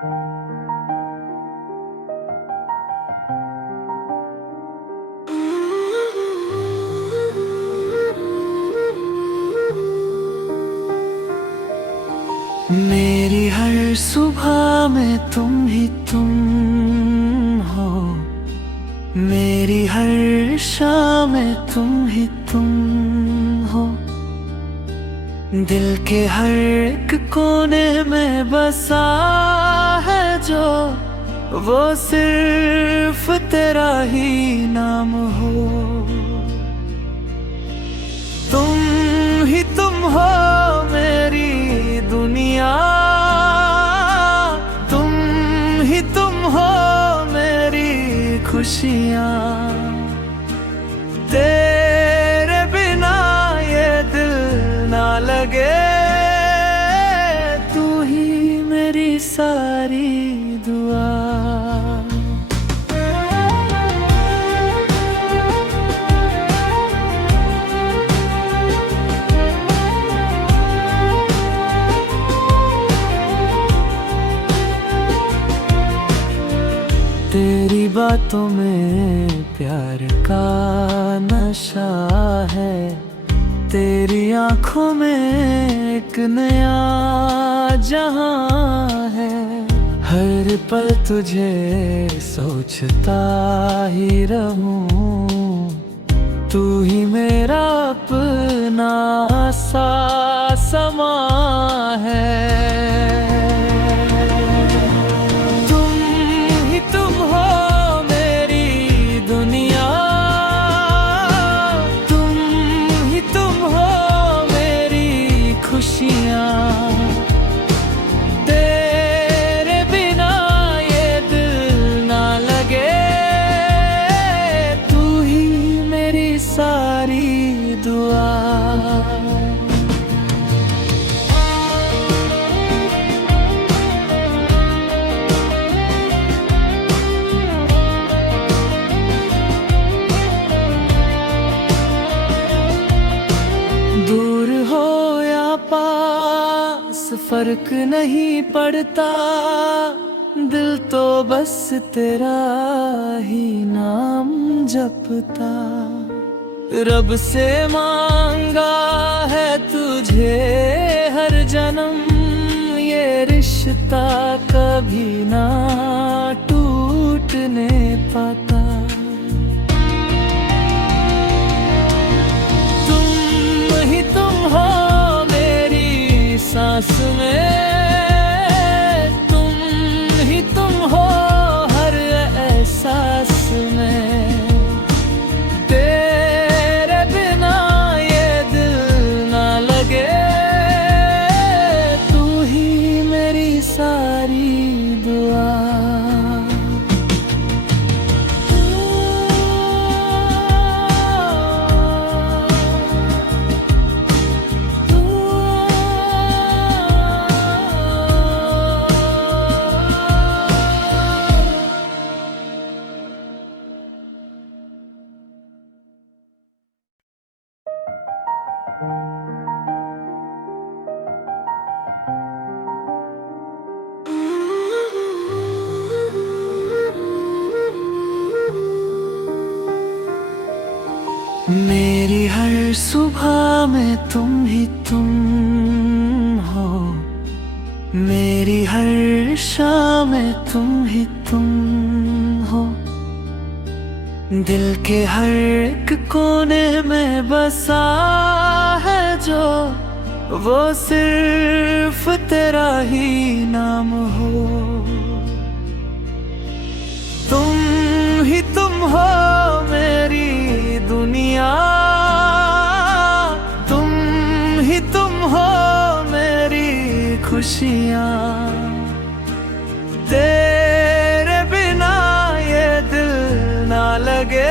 मेरी हर सुबह में तुम ही तुम हो, मेरी हर शाम में तुम ही तुम हो। दिल के हर एक कोने में बसा है जो, वो सिर्फ तेरा ही नाम हो। तुम हो मेरी दुनिया, तुम हो मेरी खुशियाँ। तेरे बिना ये दिल ना लगे, तू ही मेरी सारी दुआ। तेरी बातों में प्यार का नशा है, तेरी आंखों में एक नया जहां है। हर पल तुझे सोचता ही रहूं, तू ही मेरा अपना सा समा है। तेरे बिना ये दिल ना लगे, तू ही मेरी सारी दुआ। दूर हो या पास फर्क नहीं पड़ता, दिल तो बस तेरा ही नाम जपता। रब से मांगा है तुझे हर जन्म, ये रिश्ता कभी ना टूटने पाता। तुम हो मेरी सांस में, तुम हो हर एहसास में। तेरे बिना ये दिल ना लगे, तू ही मेरी सारी दुआ। मेरी हर सुबह में तुम ही तुम हो, मेरी हर शाम में तुम ही तुम हो। दिल के हर एक कोने में बसा है जो, वो सिर्फ तेरा ही नाम हो। तुम हो मेरी दुनिया, तुम हो मेरी खुशियाँ। तेरे बिना ये दिल ना लगे,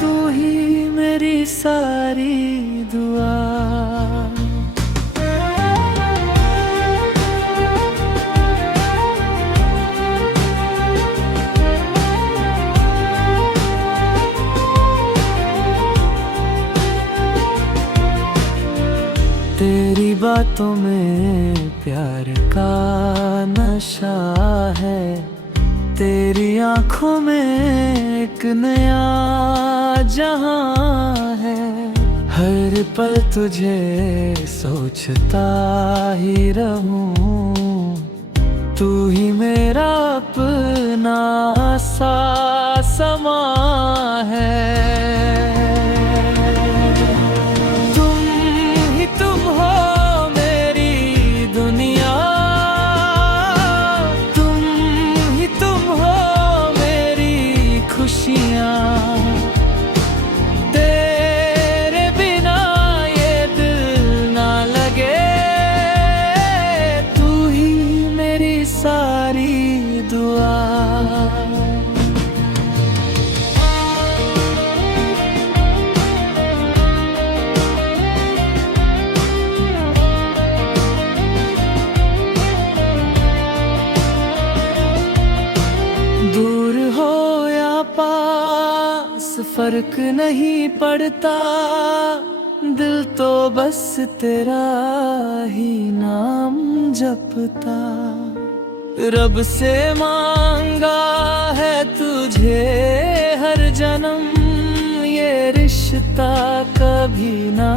तू ही मेरी सारी दुआ। तेरी बातों में प्यार का नशा है, तेरी आंखों में एक नया जहां है। हर पल तुझे सोचता ही रहूं, तू ही मेरा अपना सा समा है। तुम हो मेरी दुनिया, तुम हो मेरी खुशियाँ। तेरे बिना ये दिल ना लगे, तू ही मेरी सारी दुआ। दूर हो या पास फर्क नहीं पड़ता, दिल तो बस तेरा ही नाम जपता। रब से मांगा है तुझे हर जन्म, ये रिश्ता कभी ना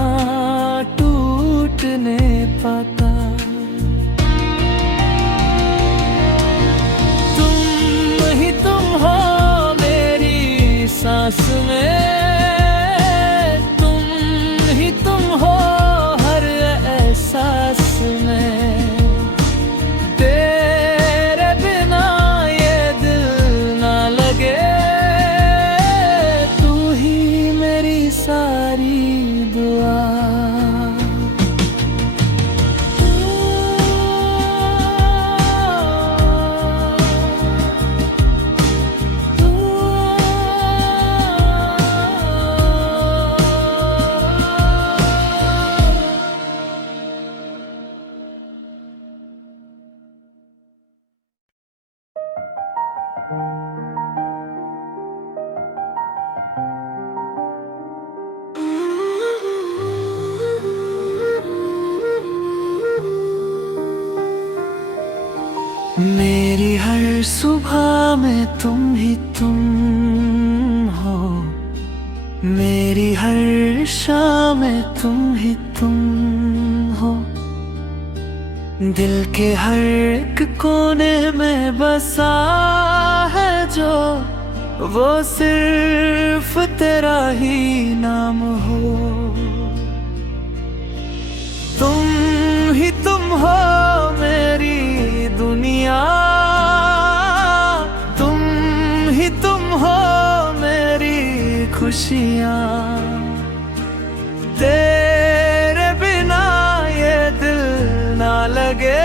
टूटने पाता। तुम हो मेरी सांस में, तुम हो हर एहसास में। तेरे बिना ये दिल ना लगे, तू ही मेरी सारी दुआ। मेरी हर सुबह में तुम ही तुम हो, मेरी हर शाम में तुम ही तुम हो। दिल के हर एक कोने में बसा है जो, वो सिर्फ तेरा ही नाम हो। तुम हो मेरी दुनिया, तुम हो मेरी खुशियाँ। तेरे बिना ये दिल ना लगे,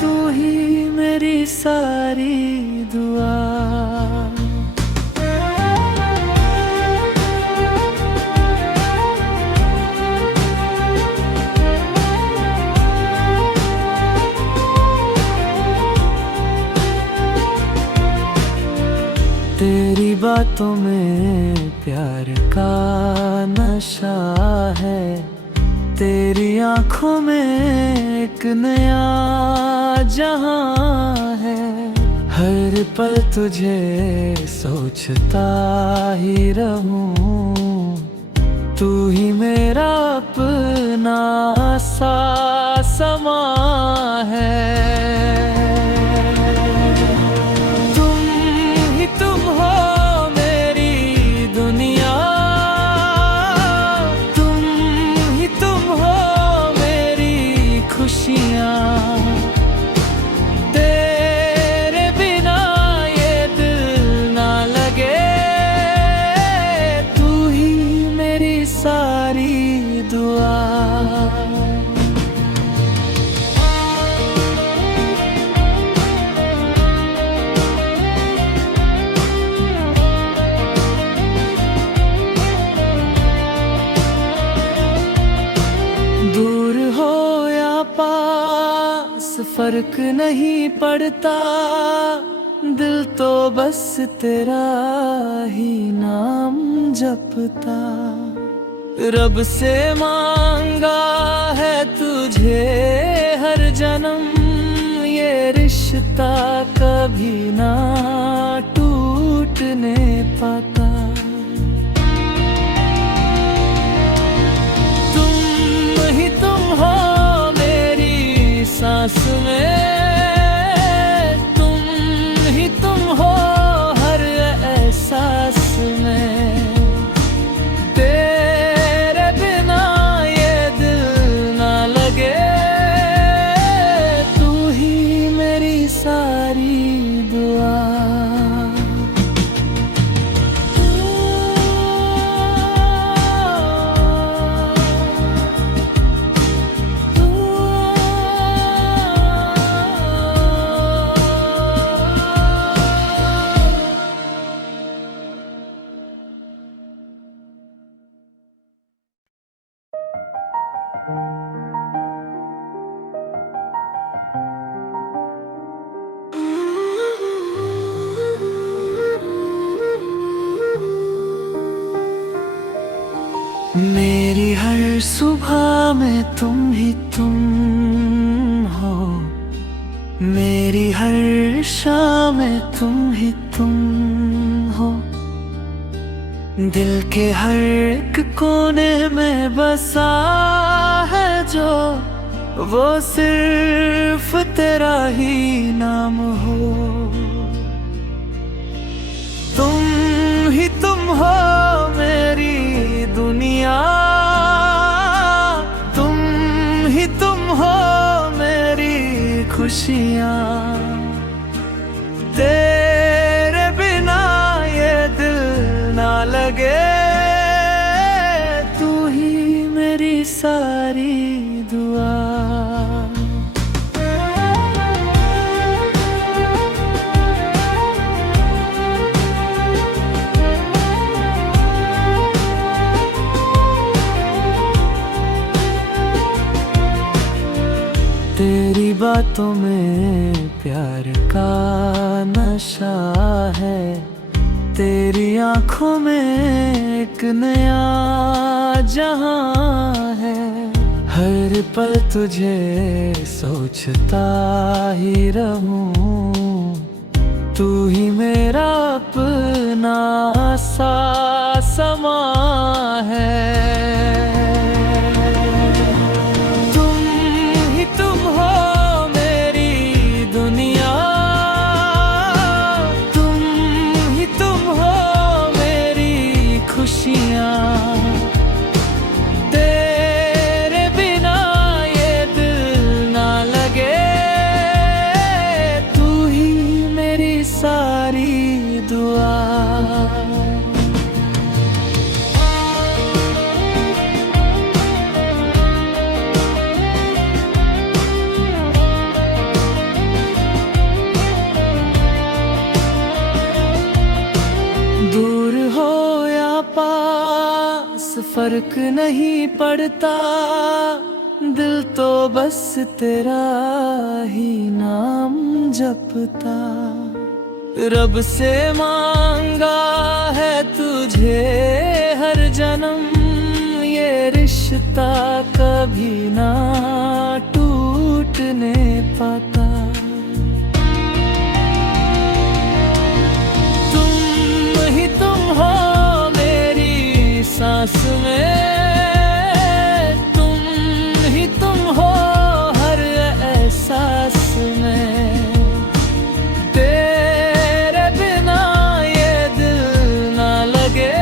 तू ही मेरी सारी दुआ। तेरी बातों में प्यार का नशा है, तेरी आंखों में एक नया जहां है। हर पल तुझे सोचता ही रहूं, तू ही मेरा अपना सा समा है। तुम हो मेरी दुनिया, तुम हो मेरी खुशियाँ। तेरे बिना ये दिल ना लगे, तू ही मेरी सारी दुआ। दूर हो या पास फर्क नहीं पड़ता, दिल तो बस तेरा ही नाम जपता। रब से मांगा है तुझे हर जन्म, रिश्ता कभी ना टूटने पाता। तुम हो मेरी सांस में, तुम हो हर एहसास में। तेरे बिना ये दिल ना लगे, तू ही मेरी सारी दुआ। मेरी हर सुबह में तुम ही तुम हो, मेरी हर शाम में तुम ही तुम हो। दिल के हर एक कोने में बसा है जो, वो सिर्फ तेरा ही नाम हो। तुम हो मेरी दुनिया, तुम हो मेरी खुशियाँ। तेरे बिना ये दिल ना लगे, तू ही मेरी सारी दुआ। तेरी बातों में प्यार का नशा है, तेरी आंखों में एक नया जहां है। हर पल तुझे सोचता ही रहूं, तू ही मेरा अपना सा समा है। तेरे बिना ये दिल ना लगे, तू ही मेरी सारी दुआ। दूर हो या पास फर्क नहीं पड़ता, दिल तो बस तेरा ही नाम जपता। रब से मांगा है तुझे हर जन्म, ये रिश्ता कभी ना टूटने पाता। तुम हो मेरी सांस में, तुम हो हर एहसास में। तेरे बिना ये दिल ना लगे,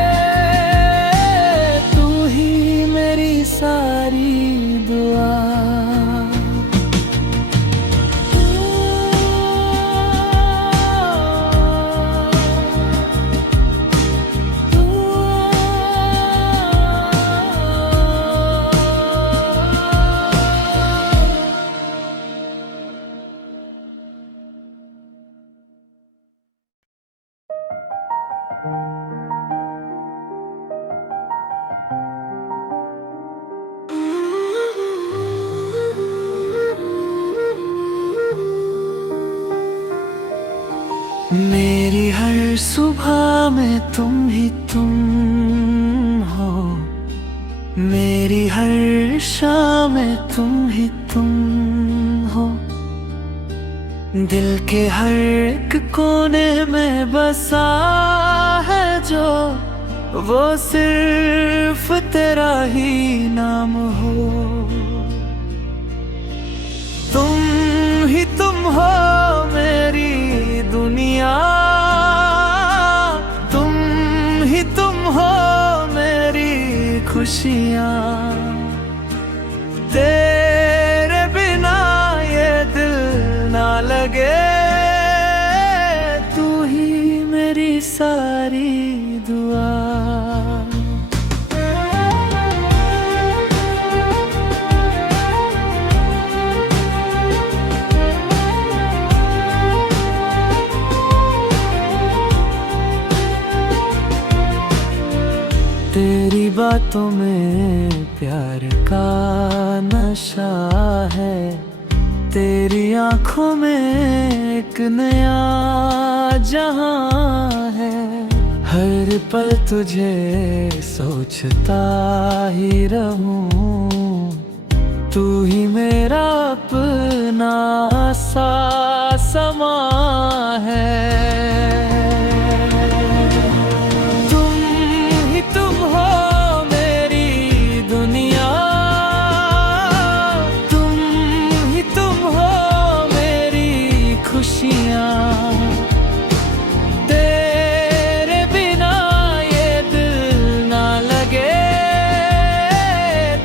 तू ही मेरी सारी दुआ। मेरी हर सुबह में तुम ही तुम हो, मेरी हर शाम में तुम ही तुम हो। दिल के हर एक कोने में बसा है जो, वो सिर्फ तेरा ही नाम हो। तुम हो मेरी दुनिया, तुम हो मेरी खुशियाँ। तेरे बिना ये दिल ना लगे, तू ही मेरी सारी दुआ। तेरी बातों में प्यार का नशा है, तेरी आंखों में एक नया जहां है। हर पल तुझे सोचता ही रहूं, तू ही मेरा अपना सा समा है। तुम हो मेरी दुनिया, तुम हो मेरी खुशियाँ। तेरे बिना ये दिल ना लगे,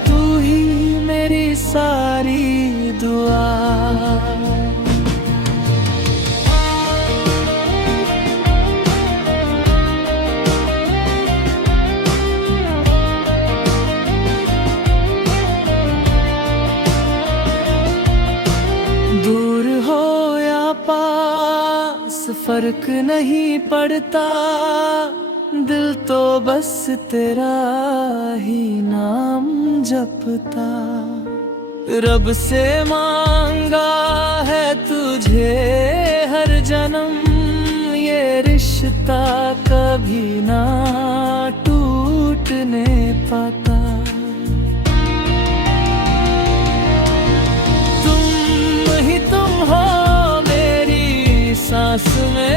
तू ही मेरी सारी दुआ। दूर हो या पास फर्क नहीं पड़ता, दिल तो बस तेरा ही नाम जपता। रब से मांगा है तुझे हर जन्म, ये रिश्ता कभी ना टूटने पाता। तुम हो मेरी सांस में,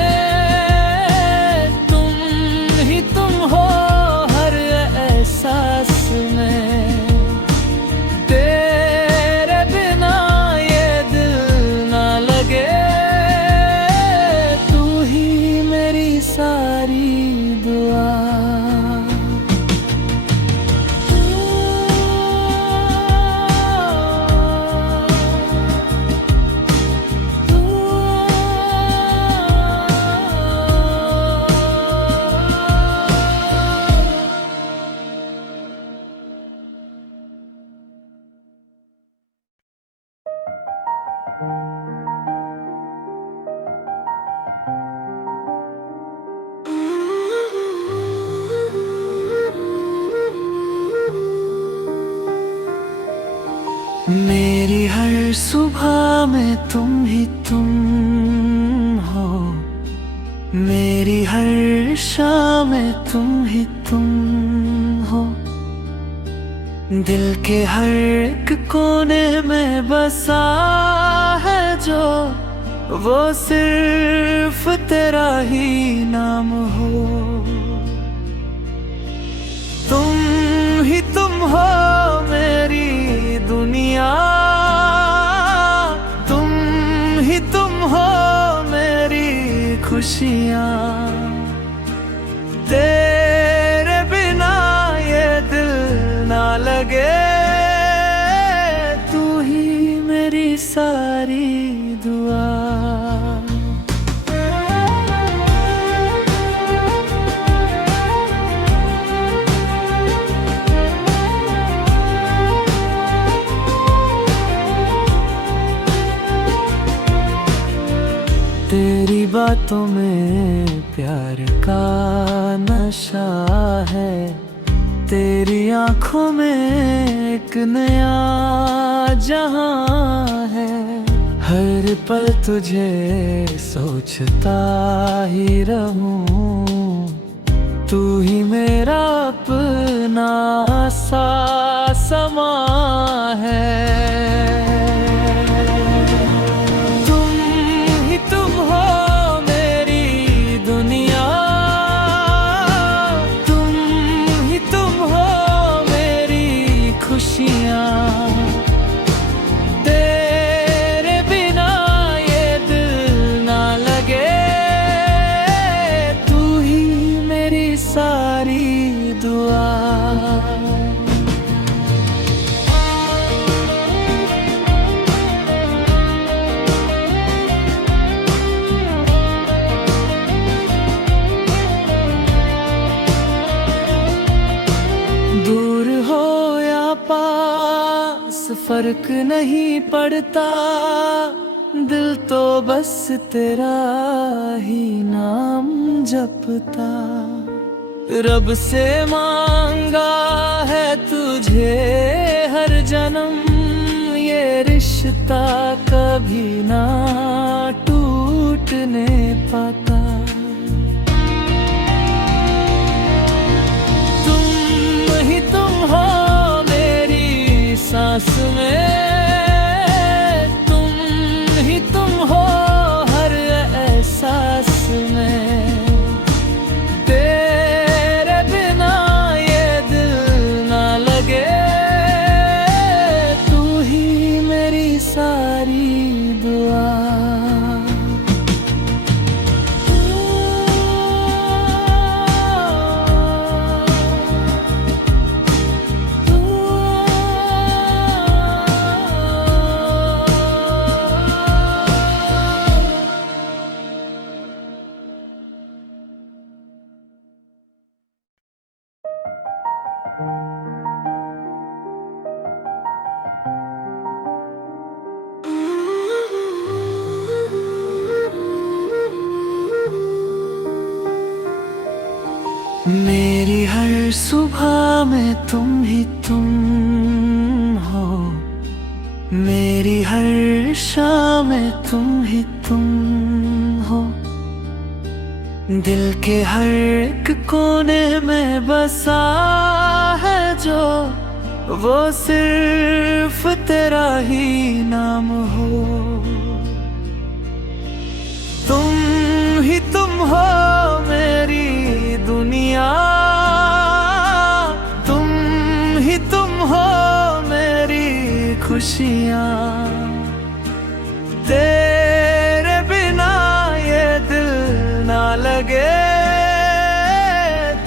तुम हो हर एहसास में। तेरे बिना ये दिल ना लगे, तू ही मेरी सारी दुआ। मेरी हर सुबह में तुम ही तुम हो, मेरी हर शाम में तुम ही तुम हो। दिल के हर एक कोने में बसा है जो, वो सिर्फ तेरा ही नाम हो। तुम हो मेरी दुनिया, तुम हो मेरी खुशियाँ। तेरे बिना ये दिल ना लगे, तू ही मेरी सारी दुआ। तेरी बातों में प्यार का नशा है, तेरी आंखों में एक नया जहां है। हर पल तुझे सोचता ही रहूं, तू ही मेरा अपना सा समा है। फर्क नहीं पड़ता, दिल तो बस तेरा ही नाम जपता। रब से मांगा है तुझे हर जन्म, ये रिश्ता कभी ना टूटने पाता। तुम हो मेरी सांस में, तुम हो हर एहसास में। तेरे बिना ये दिल ना लगे, तू ही मेरी सारी दुआ। मेरी हर सुबह में तुम ही तुम हो, मेरी हर शाम में तुम ही तुम हो। दिल के हर एक कोने में बसा है जो, वो सिर्फ तेरा ही नाम हो। तुम हो मेरी दुनिया, तुम हो मेरी खुशियाँ। तेरे बिना ये दिल ना लगे,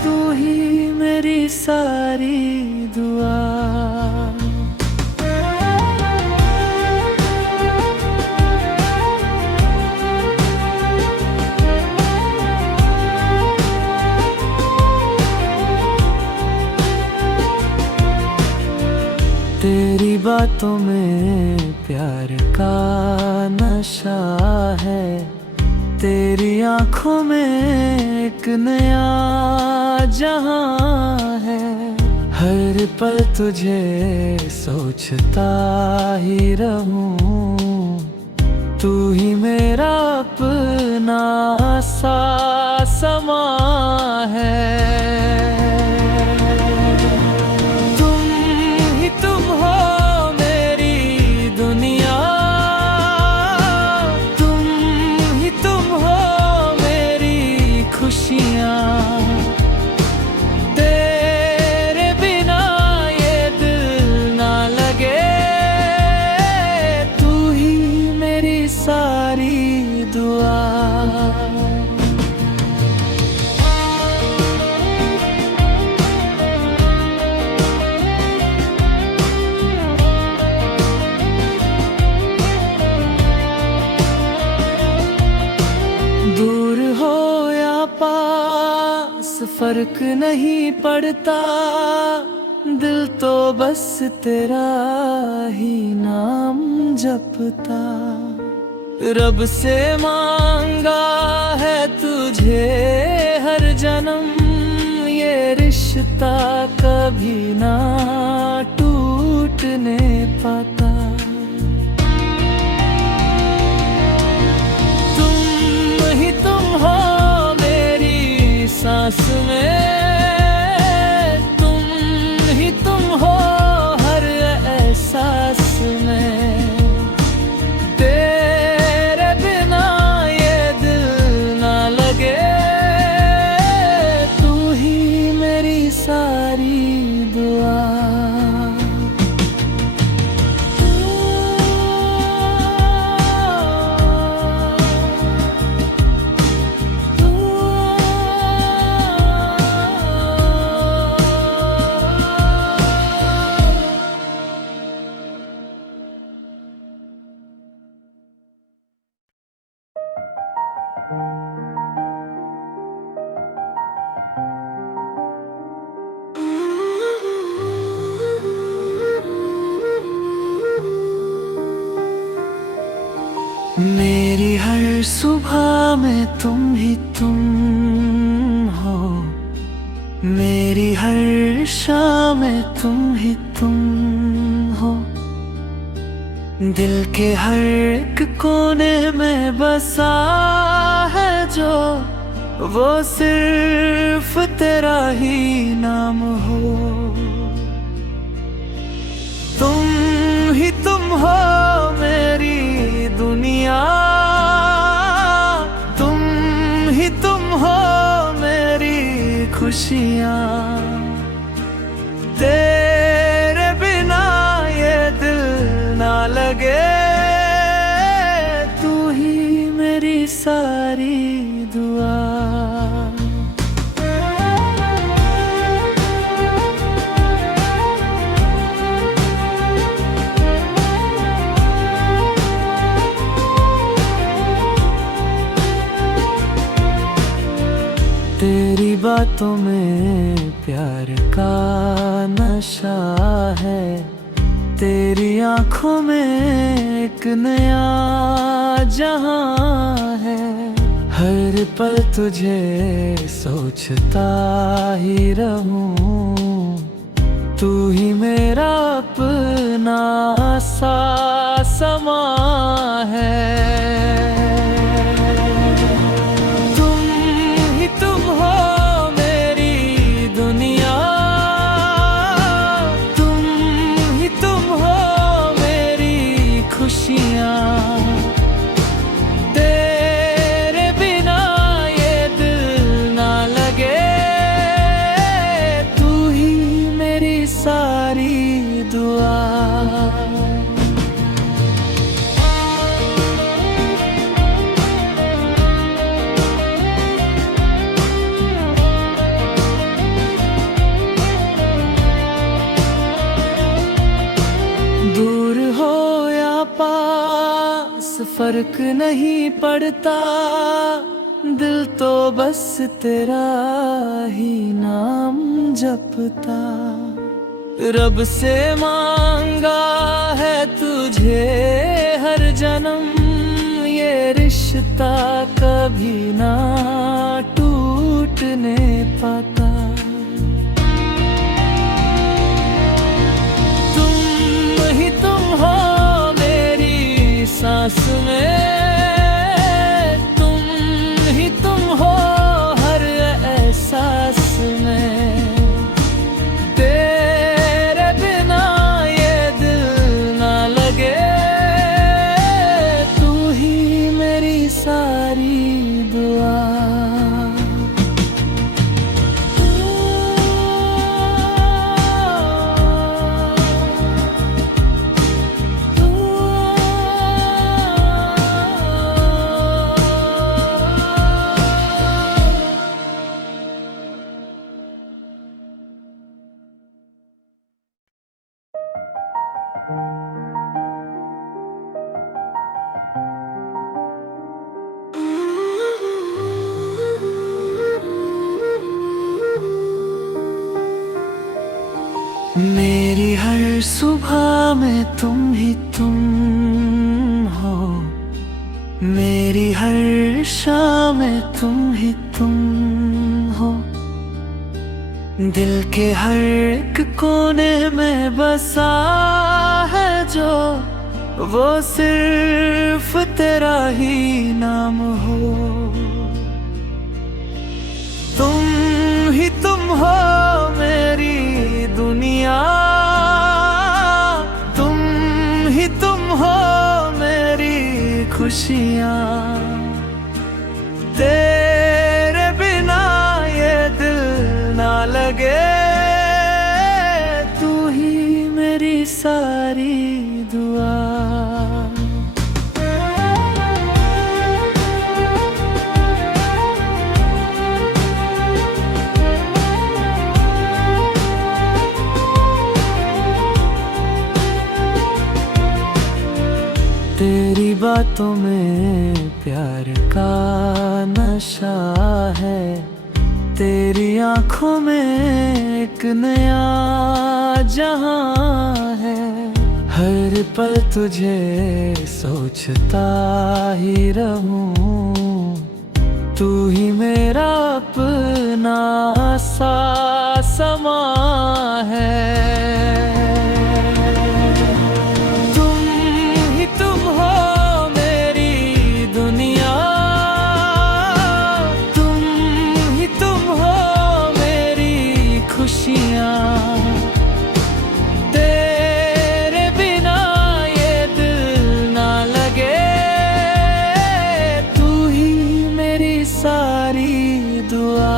तू ही मेरी सारी दुआ। तेरी बातों में प्यार का नशा है, तेरी आंखों में एक नया जहां है। हर पल तुझे सोचता ही रहूं, तू ही मेरा अपना सा समा है। तेरे बिना ये दिल ना लगे, तू ही मेरी सारी दुआ। दूर हो या पास फर्क नहीं पड़ता, दिल तो बस तेरा ही नाम जपता। रब से मांगा है तुझे हर जन्म, ये रिश्ता कभी ना टूटने पाता। तुम हो मेरी सांस में, तुम हो हर एहसास में। तेरे बिना ये दिल ना लगे, तू ही मेरी सारी दुआ। मेरी हर सुबह में तुम ही तुम हो, मेरी हर शाम में तुम ही तुम हो। दिल के हर एक कोने में बसा है जो, वो सिर्फ तेरा ही नाम हो। तुम हो मेरी दुनिया, तुम हो मेरी खुशियाँ। तेरे बिना ये दिल ना लगे, तू ही मेरी सारी दुआ। तेरी बातों में प्यार का नशा है, तेरी आंखों में एक नया जहां है। हर पल तुझे सोचता ही रहूं, तू ही मेरा अपना सा समा है। तेरे बिना ये दिल ना लगे, तू ही मेरी सारी दुआ। दूर हो या पास फर्क नहीं पड़ता, दिल तो बस तेरा ही नाम जपता। रब से मांगा है तुझे हर जन्म, ये रिश्ता कभी ना टूटने पाता। तुम हो मेरी सांस में, तुम हो हर एहसास में। तेरे बिना ये दिल ना लगे, तू ही मेरी सारी दुआ। मेरी हर सुबह में तुम ही तुम हो, मेरी हर शाम में तुम ही तुम हो। दिल के हर एक कोने में बसा है जो, वो सिर्फ तेरा ही नाम हो। तुम हो मेरी दुनिया, तुम हो मेरी खुशियाँ। तेरे बिना ये दिल ना लगे, तू ही मेरी सारी दुआ। तेरी बातों में प्यार का नशा है, तेरी आंखों में एक नया जहां है। हर पल तुझे सोचता ही रहूं, तू ही मेरा अपना सा समा है। तुम हो मेरी दुनिया, तुम हो मेरी खुशियाँ। सारी दुआ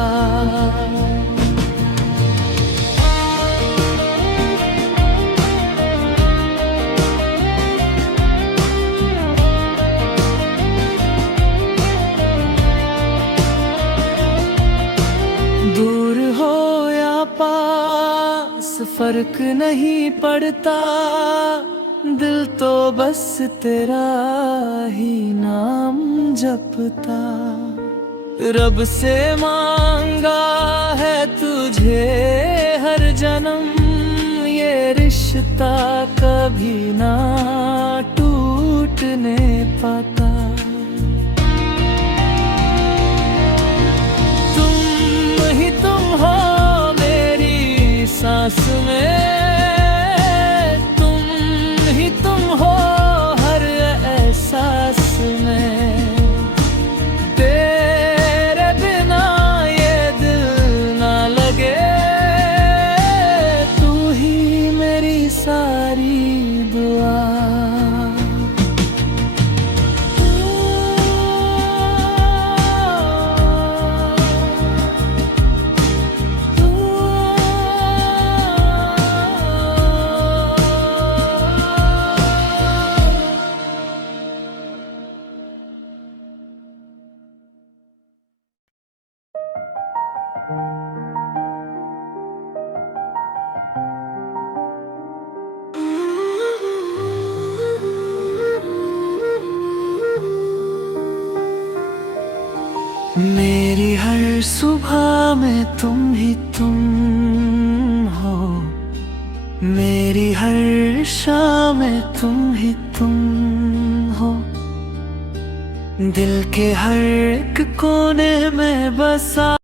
दूर हो या पास फर्क नहीं पड़ता, दिल तो बस तेरा ही नाम जपता। रब से मांगा है तुझे हर जन्म, ये रिश्ता कभी ना टूटने पाता। तुम हो मेरी सांस में, तुम हो हर एहसास में। सारी दुआ मेरी हर सुबह में तुम ही तुम हो, मेरी हर शाम में तुम ही तुम हो। दिल के हर एक कोने में बसा